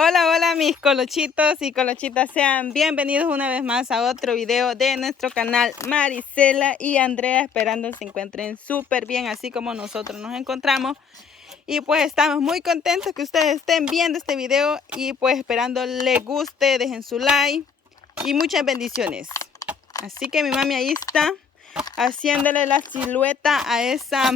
Hola, hola mis colochitos y colochitas, sean bienvenidos una vez más a otro video de nuestro canal. Marisela y Andrea, esperando se encuentren súper bien, así como nosotros nos encontramos. Y pues estamos muy contentos que ustedes estén viendo este video y pues esperando les guste, dejen su like y muchas bendiciones. Así que mi mami ahí está haciéndole la silueta a esa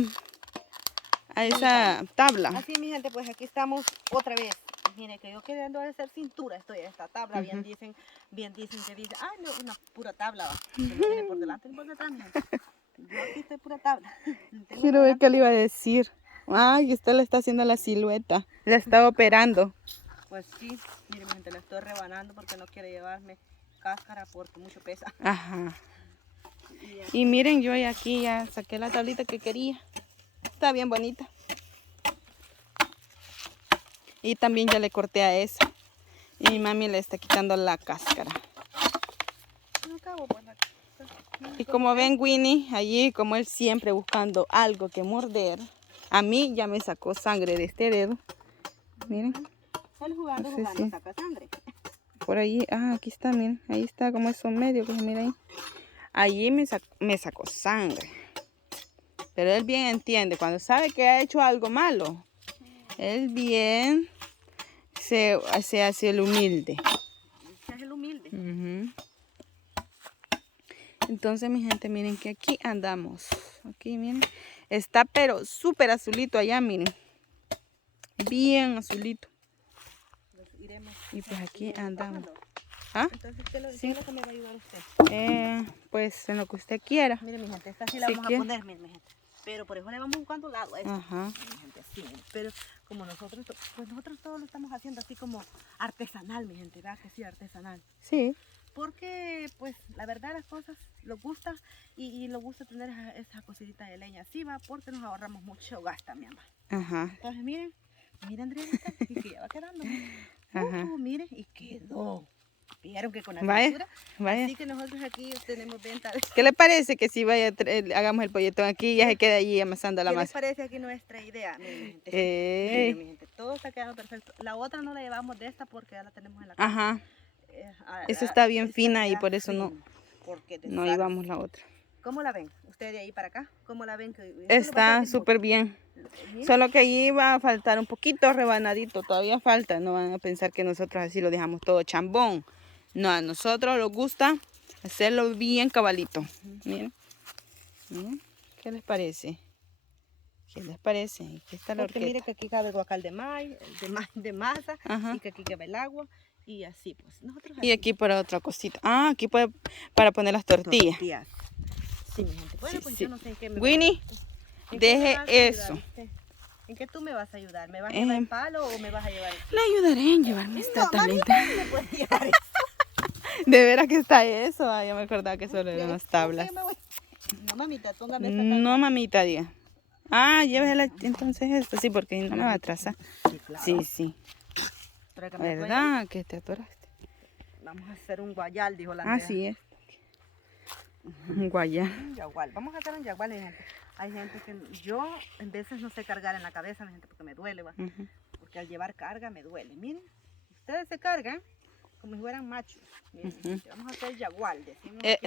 tabla. Así mi gente, pues aquí estamos otra vez. Miren que yo queriendo hacer cintura estoy a esta tabla. Bien dicen que dicen, ay no, una pura tabla va. Que no viene por delante ni por detrás, mi gente. Yo aquí estoy pura tabla. Quiero ver qué le iba a decir. Ay, usted le está haciendo la silueta. La está operando. Pues sí, miren mi gente, la estoy rebanando porque no quiere llevarme cáscara porque mucho pesa. Ajá. Y miren, yo aquí ya saqué la tablita que quería. Está bien bonita. Y también ya le corté a esa. Y mi mami le está quitando la cáscara. Y como ven, Winnie, allí como él siempre buscando algo que morder, a mí ya me sacó sangre de este dedo. Miren. Él jugando, No sé si saca sangre. por allí, aquí está, miren, ahí está como eso medio, pues miren ahí. Allí me sacó sangre. Pero él bien entiende, cuando sabe que ha hecho algo malo, él bien se hace el humilde. Se hace el humilde. Entonces, mi gente, miren que aquí andamos. Aquí, miren. Está pero súper azulito allá, miren. Bien azulito. Y pues aquí andamos. ¿Ah? Entonces, ¿qué es Sí. lo que me va a ayudar usted? Pues en lo que usted quiera. Mire mi gente, esta sí la vamos a poner, mi gente. Pero por eso le vamos buscando lado a esto. Ajá. Mi gente, sí, pero como nosotros todo lo estamos haciendo así como artesanal, mi gente, ¿verdad? Que sí, artesanal. Sí. Porque, pues, la verdad las cosas nos gusta y nos gusta tener esa cosita de leña así, va, porque nos ahorramos mucho gasto, mi mamá. Ajá. Entonces, miren, Andrea, y que ya va quedando. Ajá. Miren, y quedó. Vieron que con la Vaya, cintura. vaya. Así que nosotros aquí tenemos venta de... ¿Qué le parece que si hagamos el polletón aquí y ya se queda allí amasando la ¿Qué les masa? parece aquí nuestra idea? Miren, mi gente. Miren, mi gente. Todo está quedando perfecto. La otra no la llevamos de esta porque ya la tenemos en la casa. Ajá. Esa está bien fina y por eso no llevamos la otra. ¿Cómo la ven? Ustedes de ahí para acá. ¿Cómo la ven? Está súper bien. Solo que allí va a faltar un poquito rebanadito. Todavía falta. No van a pensar que nosotros así lo dejamos todo chambón. No, a nosotros nos gusta hacerlo bien cabalito. Miren. Miren. ¿Qué les parece? ¿Qué les parece? Aquí está la Porque horqueta. mire que aquí cabe guacal de maíz, de masa. Ajá. Y que aquí cabe el agua. Y así pues. Nosotros Y aquí para otra cosita. Aquí para poner las tortillas. Sí, mi gente. Bueno, Sí, pues sí. yo no sé en qué me Winnie, deje eso. ¿En qué tú me vas a ayudar? ¿Me vas a llevar el palo o me vas a llevar? Le ayudaré en llevarme esta tablita. No, me puedes llevar eso. De veras que está eso. Ya me acordaba que solo eran las tablas. No, mamita, póngame esta tabla. No, mamita, diga. Llévela entonces esto, sí, porque no me va a atrasar. Sí, claro. Sí, sí. Tráigame ¿Verdad? Que te atoraste. Vamos a hacer un guayal, dijo la Andrea. Así es. Un guayal. Un yagual. Vamos a hacer un yagual, mi gente. Hay gente que yo en veces no sé cargar en la cabeza, mi gente, porque me duele, va. Porque al llevar carga me duele. Miren, ustedes se cargan como si fueran machos. Miren, vamos a hacer yagual.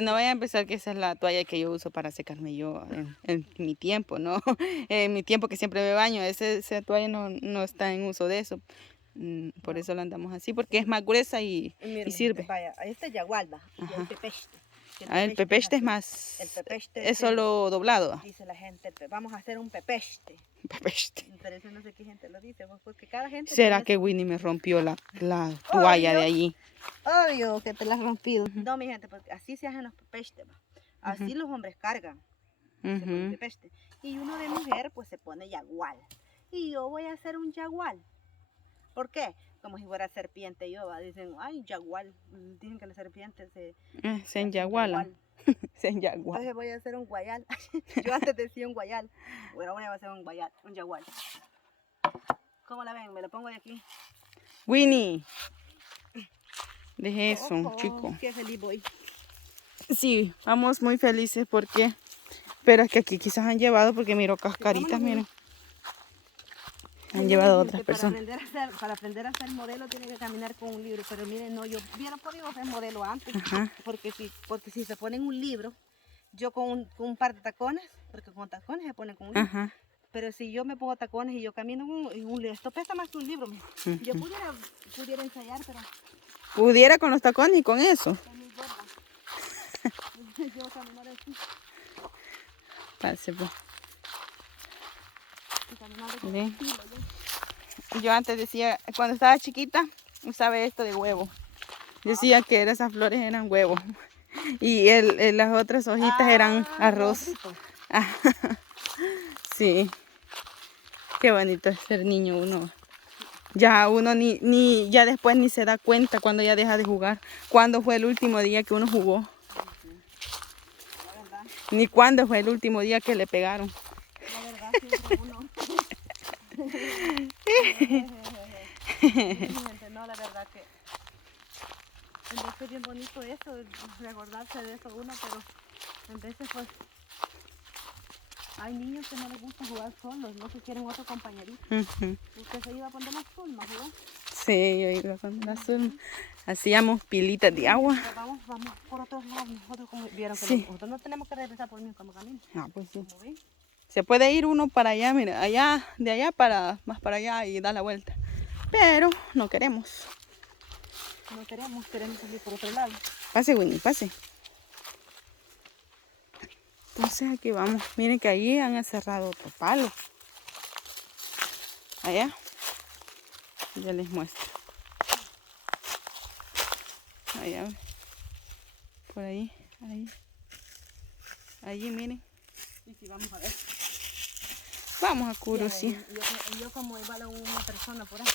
No vaya a empezar que esa es la toalla que yo uso para secarme yo en mi tiempo, ¿no? En mi tiempo que siempre me baño. Esa toalla no está en uso de eso. Por eso la andamos así, porque es más gruesa y sirve. Vaya, ahí está yagual, va. Y el pepeste. El pepeste es más. El pepeste es solo doblado. Dice la gente, vamos a hacer un pepeste. Pepeste. Pero eso no sé qué gente lo dice, porque cada gente... ¿Será que Winnie me rompió la toalla de allí? Obvio que te la has rompido. No, mi gente, porque así se hacen los pepestes. Así los hombres cargan. Se pone pepeste. Y uno de mujer, pues se pone yagual. Y yo voy a hacer un yagual. ¿Por qué? Como si fuera serpiente yo, ¿va? Dicen, ay, yagual. Dicen que la serpiente se enyaguala. Se enyaguala. Entonces voy a hacer un guayal. Yo antes decía un guayal. Bueno, ahora voy a hacer un guayal, un yagual. ¿Cómo la ven? Me lo pongo de aquí. Winnie. Deje eso, chico. Qué feliz voy. Sí, vamos muy felices porque... Pero es que aquí quizás han llevado porque miro cascaritas, miren. han llevado Gente, otras personas. Para aprender a ser modelo tiene que caminar con un libro. Pero miren, no, yo hubiera podido ser modelo antes. Ajá. Porque si se ponen un libro, yo con un par de tacones, porque con tacones se ponen con un libro. Ajá. Pero si yo me pongo tacones y yo camino con un libro, esto pesa más que un libro. Yo pudiera ensayar, pero Pudiera con los tacones y con eso. es muy gorda. Yo caminar así. Pase, pues. Y caminar con Bien. estilo, Yo antes decía, cuando estaba chiquita, usaba esto de huevo. Decía que esas flores eran huevos. Y las otras hojitas eran arroz. Ah, sí. Qué bonito es ser niño uno. Ya uno ya después ni se da cuenta cuando ya deja de jugar. ¿Cuándo fue el último día que uno jugó? La verdad, Ni cuándo fue el último día que le pegaron. la verdad, siempre uno. No, la verdad que es bien bonito eso, recordarse de eso uno, pero en veces pues hay niños que no les gusta jugar solos, no que quieren otro compañerito. Ujú. Usted se iba a poner las formas, ¿verdad? Sí, yo iba con la azul. Hacíamos pilitas de agua. Pues vamos por otros lados, nosotros como vieron que Sí. nosotros no tenemos que regresar por el mismo camino. Ah, pues sí. Como ven, Se puede ir uno para allá, mira, allá, de allá más para allá y dar la vuelta. Pero no queremos. no queremos salir por otro lado. Pase, Winnie, pase. Entonces aquí vamos. Miren que allí han cerrado otro palo. Allá. Ya les muestro. Allá. Por ahí. Ahí. Allí, miren. Y si vamos a ver. Vamos a curiosear. Yo como igual a una persona por ahí.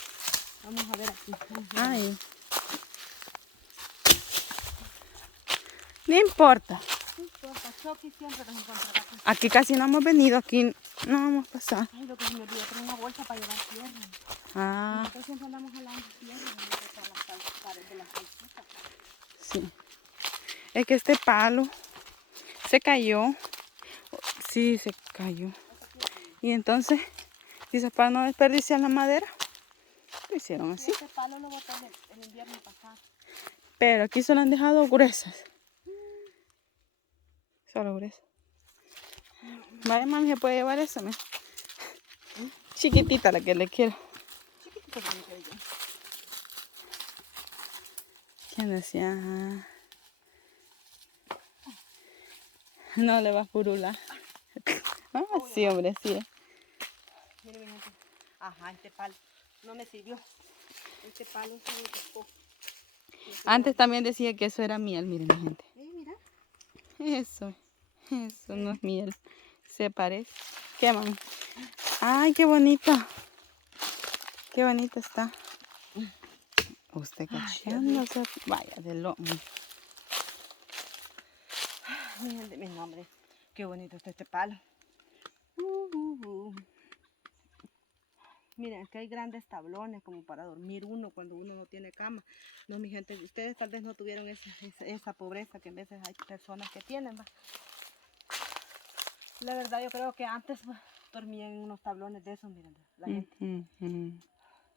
Vamos a ver aquí. Ay. No importa. No importa, Chucky siempre nos encontrará aquí. Aquí casi no hemos venido. Aquí no vamos a pasar. Ay, lo que se me olvidó, traer una bolsa para llevar tierra. Ah, Nosotros siempre andamos jalando tierra para las paredes de las calcitas. sí. Es que este palo se cayó. Sí, se cayó. Y entonces, dice, para no desperdiciar la madera, lo hicieron así. Este palo lo boté el invierno pasado. Pero aquí se lo han dejado gruesas. Solo gruesas. Vaya, mami, se puede llevar esa, ¿me? Chiquitita la que le quiero. Chiquitito que me quedé yo. ¿Quién decía? No le vas a purular. Ah, sí, hombre, sí. Mire mi gente. Ajá, este palo no me sirvió. Este palo se me tocó. Antes también decía que eso era miel, miren, mi gente. Mira. Eso no es miel. Se parece. ¿Qué, mami? Ay, qué bonito. Qué bonito está. Usted cachándose. Vaya, de lomo. Mi gente, mi nombre. Qué bonito está este palo. Miren, aquí hay grandes tablones como para dormir uno cuando uno no tiene cama. No, mi gente, ustedes tal vez no tuvieron esa pobreza que a veces hay personas que tienen, ¿va? La verdad, yo creo que antes dormían en unos tablones de esos, miren, la gente.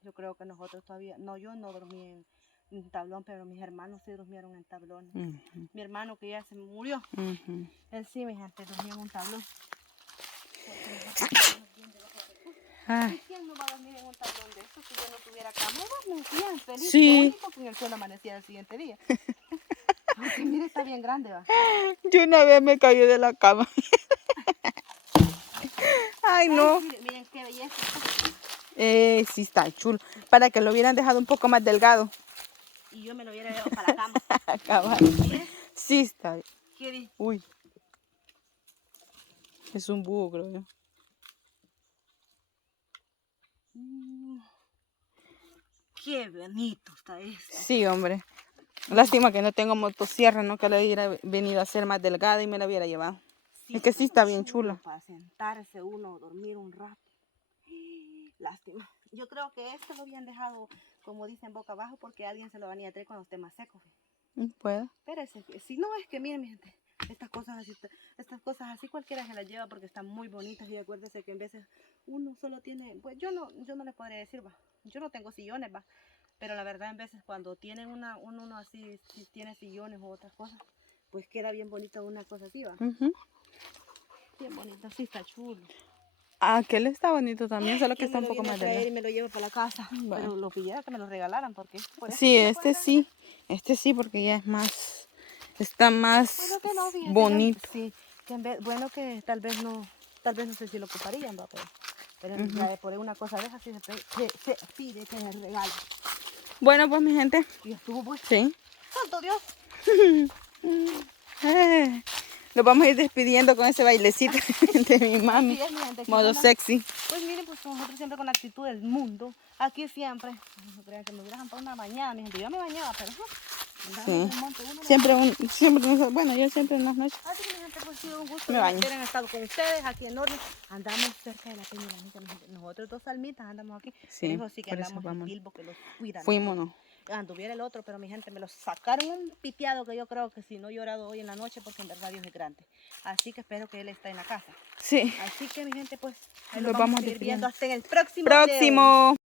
Yo creo que nosotros todavía, no, yo no dormí en un tablón, pero mis hermanos sí durmieron en tablones. Mi hermano que ya se murió, él sí, mi gente, dormía en un tablón. Ay, ¿Quién no va a dormir en un tablón de estos si yo no tuviera cama? Dormiría feliz, Sí. lo único que en el suelo amanecía el siguiente día. Porque mire, está bien grande, va. yo una vez me caí de la cama. Ay, no. Ay, miren qué belleza. Sí está chulo. Para que lo hubieran dejado un poco más delgado. Y yo me lo hubiera llevado para la cama. Cabal. Mire, Sí está. qué bien. Uy. Es un búho, creo yo. Qué bonito está esto. Sí, hombre. Lástima que no tengo motosierra, ¿no? Que le hubiera venido a ser más delgada y me la hubiera llevado. Es que sí está bien chulo. Para sentarse uno, dormir un rato. Lástima. Yo creo que esto lo habían dejado, como dicen, boca abajo porque alguien se lo venía a traer cuando esté más seco. Puedo. Espérese, si no es que miren mi gente, Estas cosas así cualquiera se las lleva porque están muy bonitas y acuérdese que en veces uno solo tiene, pues yo no les podría decir, va, yo no tengo sillones, va, pero la verdad en veces cuando tienen uno así, si tiene sillones u otras cosas, pues queda bien bonita una cosa así, va. Bien bonito, sí está chulo. Aquel está bonito también, solo que ¿Quién está me un lo poco viene a más traer delgado. y me lo llevo para la casa? Bueno. Pero lo pidiera que me lo regalaran porque por eso Sí, me lo ponen a- este sí, porque ya es más, está más Bueno, que no, fíjate, bonito. sí, que bueno que tal vez no sé si lo ocuparían, va, pero por una cosa de esas sí se pide que se regale. Bueno, pues mi gente. Y estuvo pues. Sí. ¡Santo Dios! Nos vamos a ir despidiendo con ese bailecito de mi mami. Así es, mi gente, aquí Modo con la- sexy. Pues miren, pues nosotros siempre con la actitud del mundo. Aquí siempre. No crean que me hubieran para una bañada, mi gente. Yo me bañaba, pero andaba en Sí. el monte, uno no- Siempre, bueno, yo siempre en las noches Así que mi gente, pues ha sido un gusto me baño. haber estado con ustedes aquí en Norte. Andamos cerca de la Peña, mi gente. Nosotros 2 almitas andamos aquí. Sí, Pero eso sí que por eso andamos en vamos. Bilbo que los cuidan. Fuímonos. Anduviera el otro, pero mi gente me lo sacaron un piteado que yo creo que si no he llorado hoy en la noche porque en verdad Dios es grande. Así que espero que él esté en la casa. Sí. Así que mi gente, pues ahí Nos nos vamos vamos a seguir despidiendo. viendo hasta en el próximo video. Próximo.